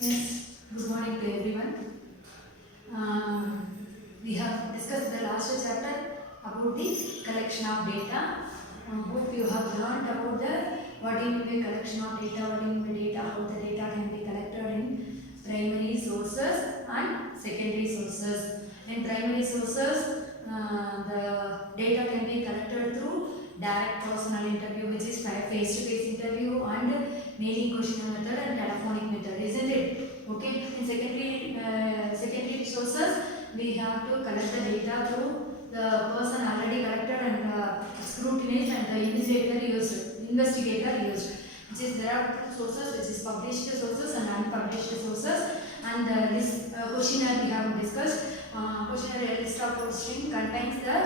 Yes, good morning to everyone. We have discussed the last chapter about the collection of data. Hope you have learned about the what do you mean by collection of data, what do you mean by data, how the data can be collected in primary sources and secondary sources. In primary sources, the data can be collected through direct personal interview, which is face-to-face interview, and mailing question method and telephonic method, isn't it? Okay. In secondary sources, we have to collect the data through the person already collected and scrutinized and the investigator used. Which is there are two sources, which is published sources and unpublished sources. And this questionnaire we have discussed. Questionnaire list of question contains the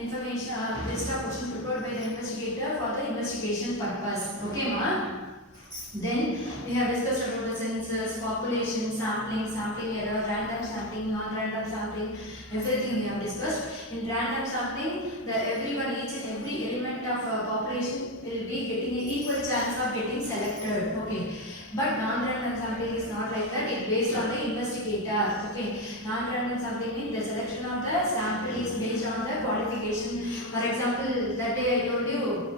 information list of question prepared by the investigator for the investigation purpose. Okay, ma? Then we have discussed about the census, population, sampling error, random sampling, non-random sampling, everything we have discussed. In random sampling, everyone, each and every element of population will be getting an equal chance of getting selected. Okay. But non-random sampling is not like that. It's based on the investigator. Okay. Non-random sampling means the selection of the sample is based on the qualification. For example, that day I told you.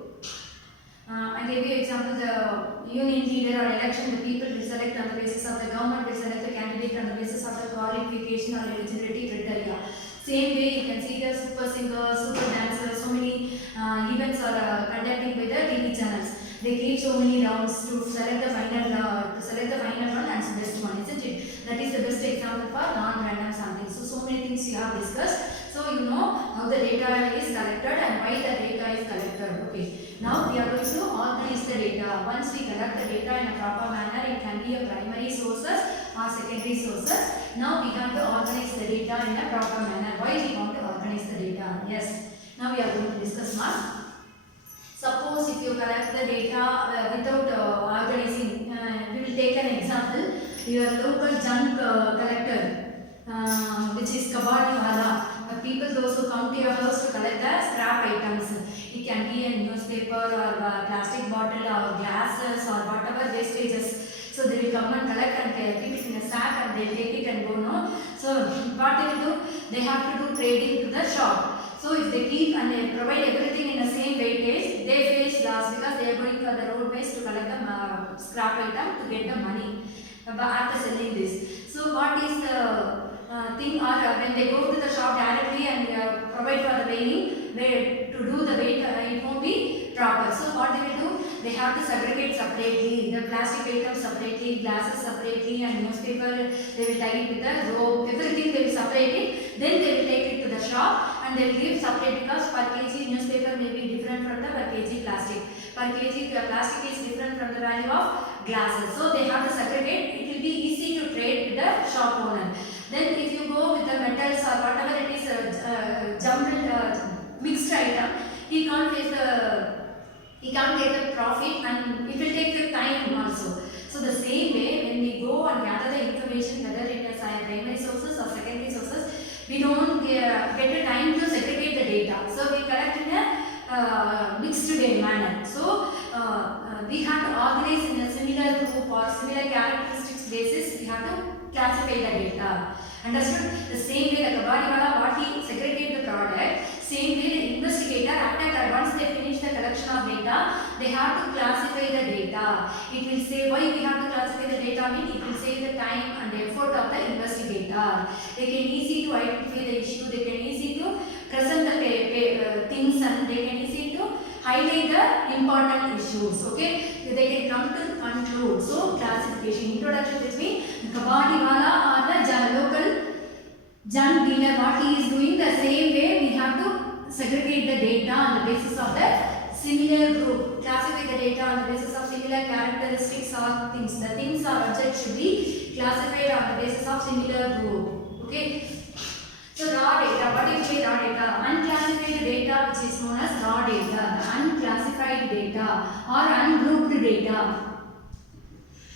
I gave you example, the union leader or election, the people will select on the basis of the government will select the candidate on the basis of the qualification or eligibility criteria. Same way you can see the super singers, super dancers, so many events are conducting by the TV channels. They keep so many rounds to select the final one and best one, isn't it? That is the best example for non-random sampling. So many things you have discussed. So you know how the data is collected and why the data is collected. Okay. Now we are going to organize the data. Once we collect the data in a proper manner, it can be a primary sources or secondary sources. Now we have to organize the data in a proper manner. Why we want to organize the data? Yes. Now we are going to discuss now. Suppose if you collect the data without organizing, we will take an example. Your local junk collector, which is Kabadiwala. People, those who come to your house to collect the scrap items. It can be a newspaper or a plastic bottle or glasses or whatever wastages. So they will come and collect and keep it in a sack and they take it and go. No. So what they will do? They have to do trading to the shop. So if they keep and they provide everything in the same weightage, they face loss because they are going for the roadways to collect the scrap item to get the money after selling this. So what is the thing, or when they go to the shop directly and provide for the weighing, to do the weight, it won't be proper. So what they will do? They have to segregate separately, the plastic items separately, glasses separately, and newspaper they will tie it with the rope, everything they will separate it. Then they will take it to the shop and they will give separate because per kg newspaper may be different from the per kg plastic. Per kg plastic is different from the value of glasses. So they have to segregate. It will be easy to trade with the shop owner. Then if you go with the metals or whatever it is, jumbled mixed item, he can't get the profit and it will take the time also. So the same way, when we go and gather the information, whether it is primary sources or secondary sources, we don't get a time to segregate the data. So we collect in a mixed manner. So we have to organize in a similar group or similar characteristics basis. We have to classify the data. Understood? The same way the Kabadiwala, what he segregate the product, same way the investigator, after once they finish the collection of data, they have to classify the data. It will say why we have to classify the data, mean it will save the time and the effort of the investigator. They can easy to identify the issue, they can easy to present the things, and they can easy to highlight the important issues. Okay, they can come to conclude. So classification, introduction between Kabadiwala or the local junk dealer, what he is doing, the same way we have to segregate the data on the basis of the similar group, classify the data on the basis of similar characteristics or things. The things or objects should be classified on the basis of similar group. Okay. So raw data, what is raw data? Unclassified data, which is known as raw data, unclassified data or ungrouped data.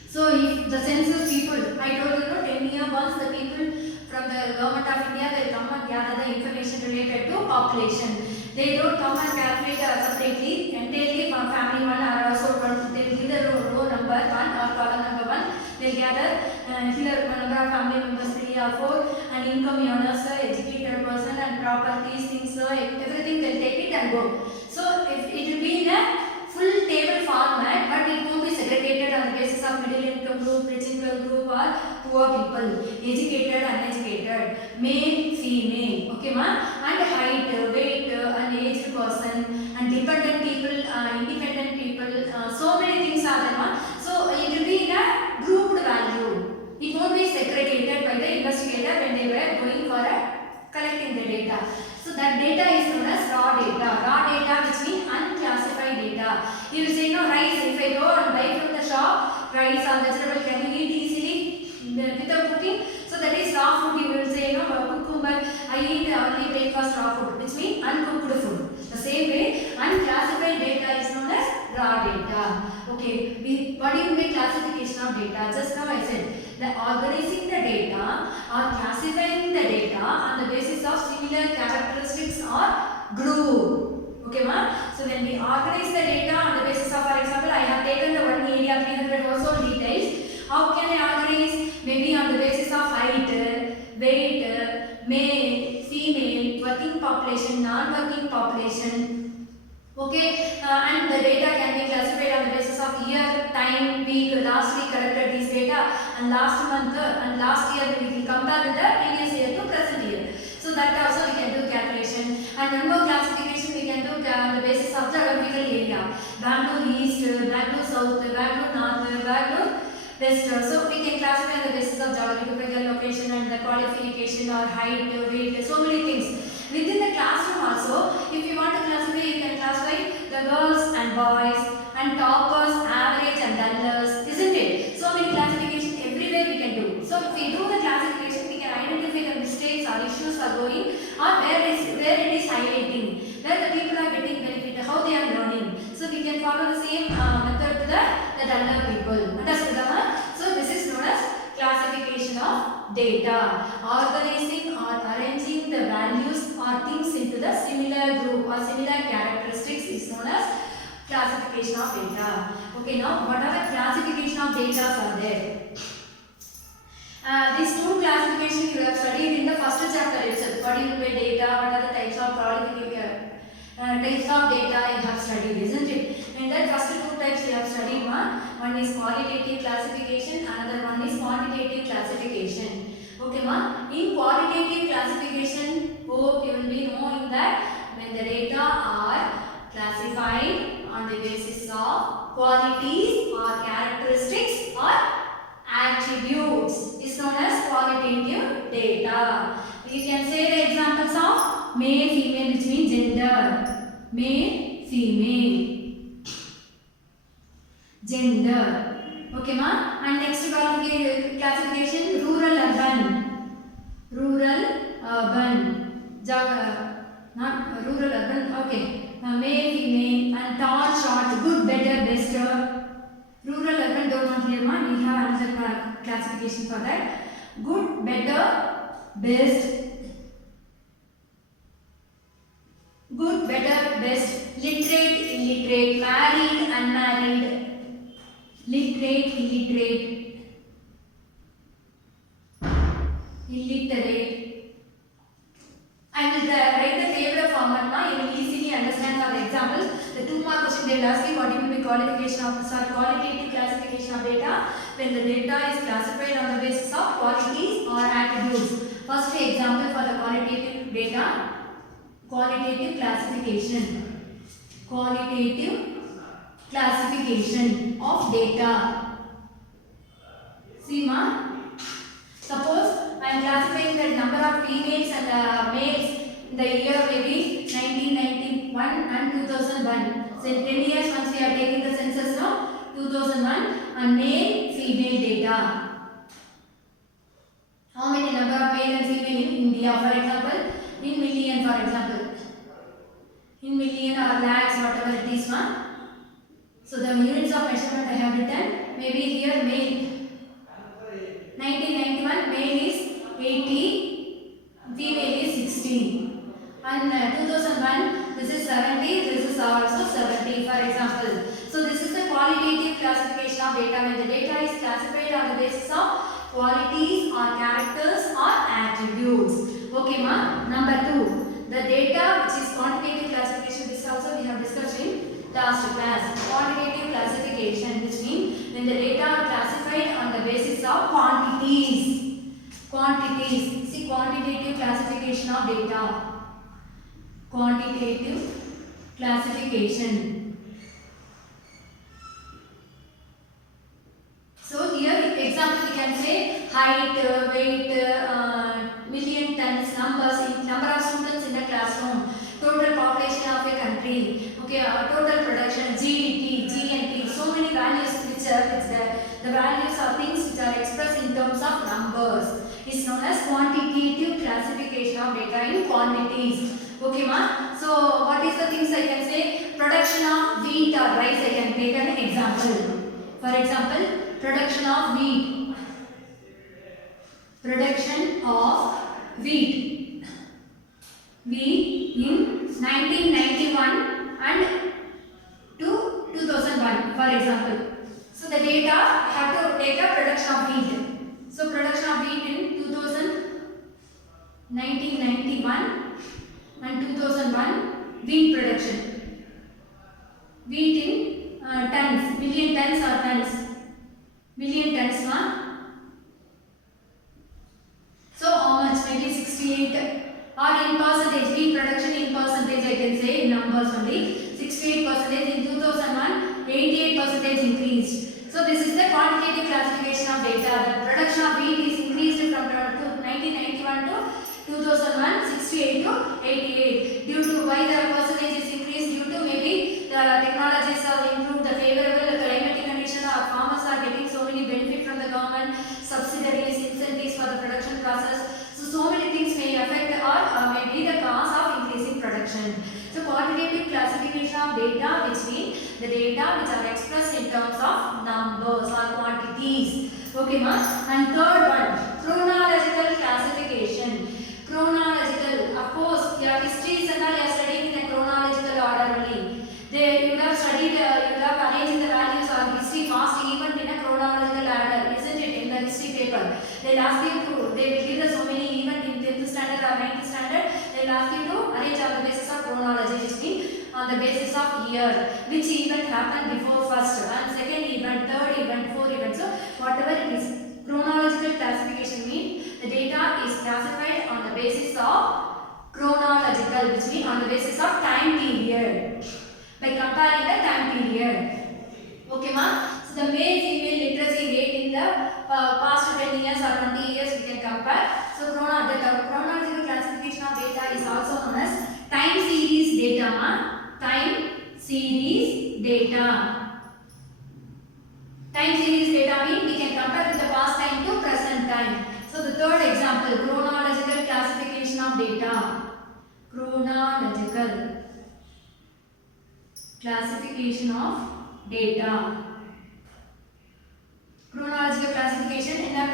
So if the census people, I told you 10 years once the people from the government of India, they come and gather the information related to population. They don't come and calculate separately, entirely from family one or also one. They will give the row number 1 or column number 1. They'll gather here number of family members 3 or 4 and income earners, educated person and properties, things, everything they'll take it and go. So if it will be in a full table format, but it won't be segregated on the basis of middle income group, rich income group or poor people, educated, uneducated, male, female, okay ma, and height, weight, and aged person, and dependent people, independent people, so many things are there ma. So it will be in a grouped value. It won't be segregated by the investigator when they were going for collecting the data. So that data is known as raw data. Raw data which means unclassified data. You will say no rice. If I go and buy from the shop rice or vegetable, can you eat easily without cooking? So that is raw food. You will say no cucumber. I eat only breakfast raw food, which means uncooked food. The same way, unclassified data is known as raw data. Okay. What do you mean classification of data? Just now I said that organizing the data or classifying the data on the basis of similar characteristics or group. Okay ma? So when we organize the data on the basis of, for example, I have taken the one area 300 household details. How can I organize? Maybe on the basis of height, weight, male, female, working population, non-working population. Okay, and the data can be classified on the basis of year, time, week, last week collected these data, and last month and last year we will compare with the previous year to present year. So that also we can do calculation. And one more classification we can do on the basis of the geographical area. Bangalore East, Bangalore South, Bangalore North, Bangalore West. So we can classify on the basis of geographical location and the qualification or height, weight, so many things. Within the classroom also, if you want to classify, you can classify the girls and boys and toppers, average and dullers, isn't it? So many classifications everywhere we can do. So if we do the classification, we can identify the mistakes or issues are going or where it is highlighting, where the people are getting benefit, how they are learning. So we can follow the same method to the duller people. Understood? So this is known as classification of data. Organizing or arranging the values or things into the similar group or similar characteristics is known as classification of data. Okay, now what are the classification of data are there? These two classifications you have studied in the first chapter itself. What do you mean by data? What are the types of types of data you have studied, isn't it? In that first two types you have studied, one is qualitative classification, another one is quantitative classification. Okay, ma? In qualitative classification, hope you will be knowing that when the data are classified on the basis of qualities or characteristics or attributes is known as qualitative data. You can say the examples of male, female, which means gender. Male, female. Gender. Okay, ma? And next classification, rural, urban. Rural, urban. Not rural, urban. Okay. Male, female, and tall, short, good, better, best. Rural, urban, don't want here, ma. We have another classification for that. Good, better, best. Good, better, best. Literate, illiterate, married, unmarried. Literate, illiterate, illiterate. I will write the table format. You will easily understand for the examples. The 2 mark question they will ask you what will be qualification of qualitative classification of data when the data is classified on the basis of qualities or attributes. First example for the qualitative data. Qualitative classification. Qualitative classification of data. See ma, suppose I am classifying the number of females and males in the year maybe 1991 and 2001. So in 10 years once we are taking the census now, 2001 and male female data. How many number of male and female in India, for example, in million, for example, in million or lakhs, whatever it is one. So the units of measurement I have written, maybe here male. 1991 male is 80, female is 16. And 2001 this is 70, this is also 70, for example. So this is the qualitative classification of data when the data is classified on the basis of qualities or characters or attributes. Okay, ma. Number 2, the data which is quantitative classification. This also we have discussed in last class. Quantitative classification, which means when the data are classified on the basis of quantities. Quantities. See, quantitative classification of data. Quantitative classification. So here example we can say height, weight, million tons, numbers, number of students in the classroom, total population of a country, okay, total production, GDP, GNP, so many values which are the values are things which are expressed in terms of numbers. Is known as quantitative classification of data in quantities. Okay, ma. So what is the things I can say? Production of wheat or rice. I can take an example. For example, production of wheat. Production of wheat. Wheat in 1991 and to 2001, for example. So the data have to take a production of wheat. So production of wheat in 1991 and 2001, wheat production. Wheat in tons, million tons or tons, million tons, ma. So how much? Maybe 68 or in percentage. Wheat production in percentage I can say in numbers only. 68% in 2001, 88% increased. So this is the quantitative classification of data. The production of wheat is increased from 1991 to 2001, 68 to 88. Due to why the percentage is increased? Due to maybe the technologies have improved, the favorable climatic condition, our farmers are getting so many benefit from the government, subsidies, incentives for the production process. So many things may affect or may be the cause of increasing production. So quantitative classification of data, which means the data which are expressed in terms of numbers or quantities. Okay, ma. And third one, chronological classification. Chronological, of course, your histories and all you are studying in a chronological order only. You would have studied, you would have arranged the values of history past event in a chronological order, isn't it? In the history paper, they'll ask you to, they will give us so many event in 10th standard or 9th standard. They'll ask you to arrange on the basis of chronology, which means on the basis of year, which event happened before first and second event, third event, fourth event. So whatever it is. Chronological classification means the data is classified on the basis of chronological, which means on the basis of time period, by comparing the time period. Okay, ma. So the male-female literacy rate in the past 10 years or 20 years we can compare. So the chronological classification of data is also known as time series data, ma. Time series data. Time series data means we can compare with the past time to present time. So the third example, chronological classification of data. Chronological classification of data. Chronological classification in a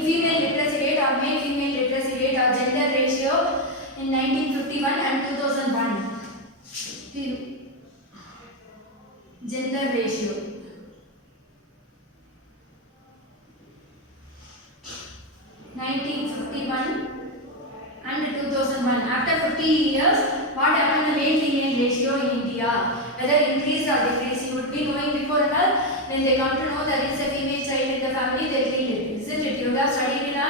female literacy rate or male-female literacy rate or gender ratio in 1951 and 2001. Gender ratio. 1951 and 2001. After 50 years, what happened to the male-female ratio in India? Whether increased or decreased, you would be knowing before and all. When they come to know there is a female child in the family, they kill it. Isn't it? You have studied in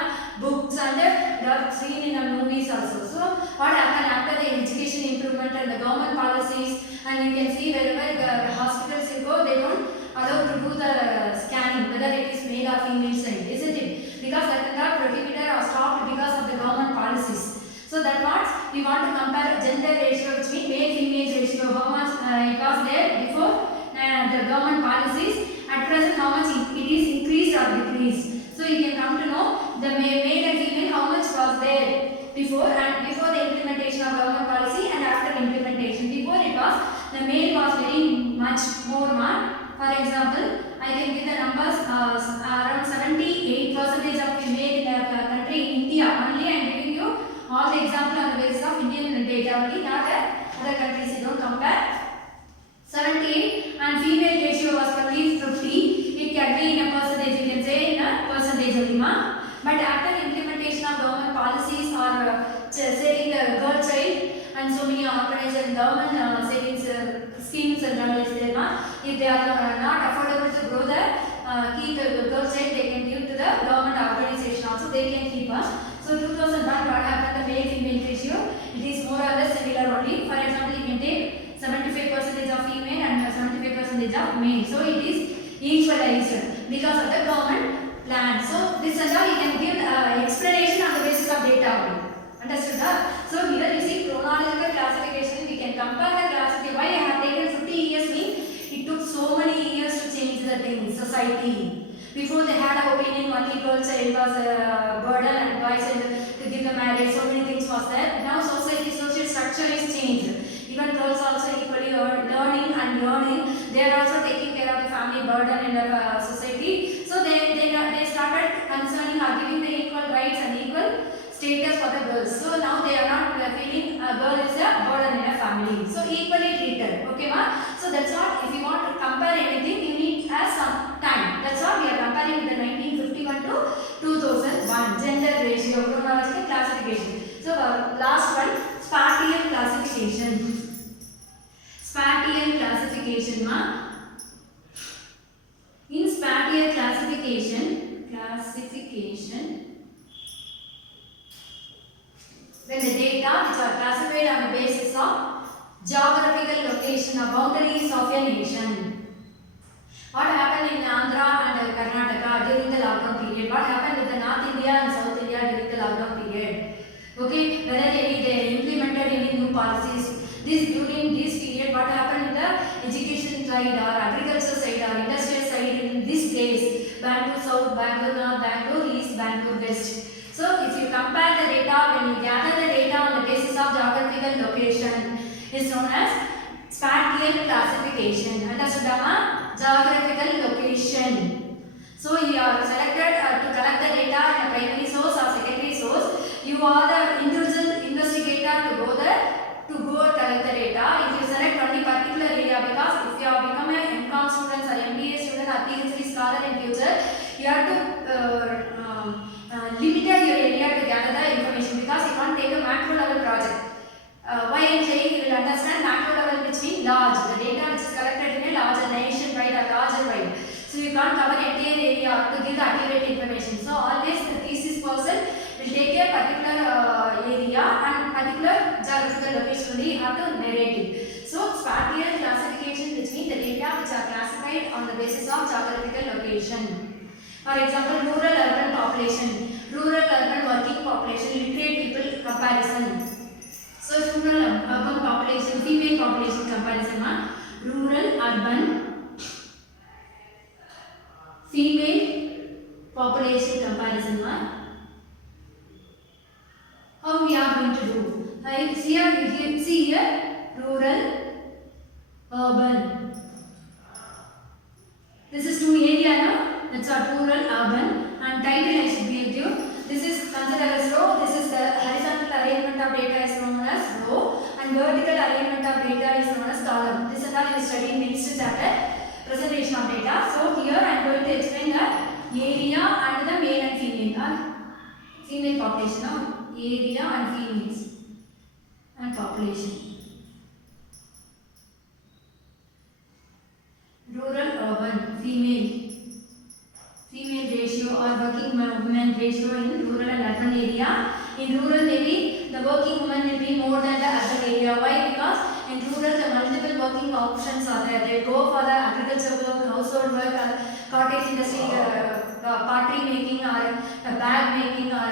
books and you have seen in movies also. So what happened after the education improvement and the government policies, and you can see wherever the hospitals you go, they don't allow to do the scanning whether it is male or female child, isn't it? Because that got prohibited or stopped because of the government policies. So that means we want to compare gender ratio, which means male-female ratio, how much it was there before the government policies. At present, how much it is increased or decreased. So you can come to know the male and female how much was there before and before the implementation of government policy and after implementation. Before it was the male was very much more marked. For example, I can give the numbers around 78% of female in our country, India. Only I am giving you all the example on the basis of Indian data only, not other countries. You don't compare. 78 and female ratio was only 50. It can be in a organized in government savings schemes and all is there, if they are not affordable to grow the keep the girls child, they can give to the government organization also, they can keep us. So 2001 what happened, the male female ratio, it is more or less similar only. For example, you can take 75% of female and 75% of male. So it is equalized because of the government plan. So this and all you can give explanation on the basis of data only. Understood? So here you see chronological classification. We can compare the classification. Why I have taken 50 years means it took so many years to change the thing, society. Before they had an opinion, only girl child was a burden and boy child to give the marriage. So many things was there. Now society, social structure is changed. Even girls also equally learning and learning. They are also taking care of the family burden in the society. So they started concerning or giving the equal rights and equal status for the girls. So now they are not feeling a girl is a burden in a family. So equally treated. Okay, ma? So that's what, if you want to compare anything, you need some time. That's what we are comparing with the 1951 to 2001 gender ratio chronological classification. So last one, spatial classification. Spatial classification, ma. In spatial classification, when the data which are classified on the basis of geographical location or boundaries of a nation. What happened in Andhra and Karnataka during the lockdown period? What happened with the North India and South India during the lockdown period? Okay, whether they implemented any new policies. During this period, what happened in the education side or agriculture side or industrial side in this place? Bangalore South, Bangalore North, Bangalore East, Bangalore West. So if you compare the data, when you gather the data on the basis of geographical location, is known as spatial classification. Understood, Amma? Geographical location. So you are selected to collect the data in a primary source or secondary source. You are the individual investigator to go there to go collect the data. If you select only particular area, because if you have become an MCOM student or MBA student or PhD scholar in future, you have to limited your area to gather the information, because you can't take a macro level project. Why I am saying, you will understand macro level which means large, the data which is collected in a larger nationwide or larger wide. So you can't cover entire area to give the accurate information. So always the thesis person will take a particular area and particular geographical location only you have to narrate it. So spatial classification which means the data which are classified on the basis of geographical location. For example, rural-urban population, rural-urban working population, literate people comparison. So rural-urban population, female population comparison, rural-urban female population comparison. How we are going to do? See here, rural, urban. This is two area now. That's our rural, urban, and title I should give you. This is considered as row. This is the horizontal arrangement of data is known as row, and vertical arrangement of data is known as column. This and all you study in next chapter, presentation of data. So here I am going to explain the area and the male and female, female population. No? Area and females and population. Rural, urban, female ratio or working women ratio in rural and urban area. In rural maybe the working woman will be more than the urban area. Why? Because in rural the multiple working options are there. They go for the agriculture work, household work, cottage industry, pottery making or bag making or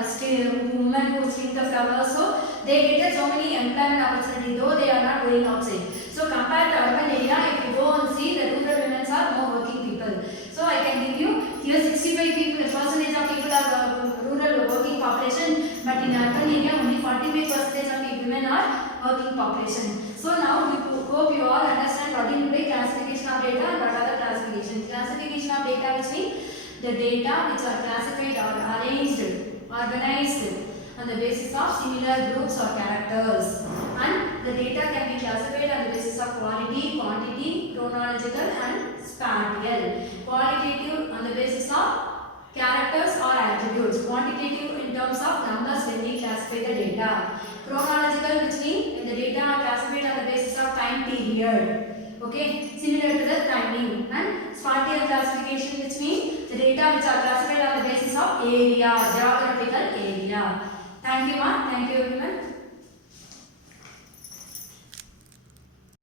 women who string the flowers. So they get so many employment opportunities though they are not going outside. So compared to urban area, if you go and see, the rural women are more working people. So I can give you here 65 people, percentage of people are rural working population, but in urban area only 45% of women are working population. So now we hope you all understand what is the classification of data and what are the classifications. Classification of data which means the data which are classified or arranged, organized on the basis of similar groups or characters, and the data can be classified on the basis of quality, quantity, chronological and spatial. Qualitative on the basis of characters or attributes, quantitative in terms of numbers when we classify the data. Chronological, which means when the data are classified on the basis of time period. Okay, similar to the timing. And spatial classification, which means the data which are classified on the basis of area, geographical area. Thank you, ma. Thank you, everyone.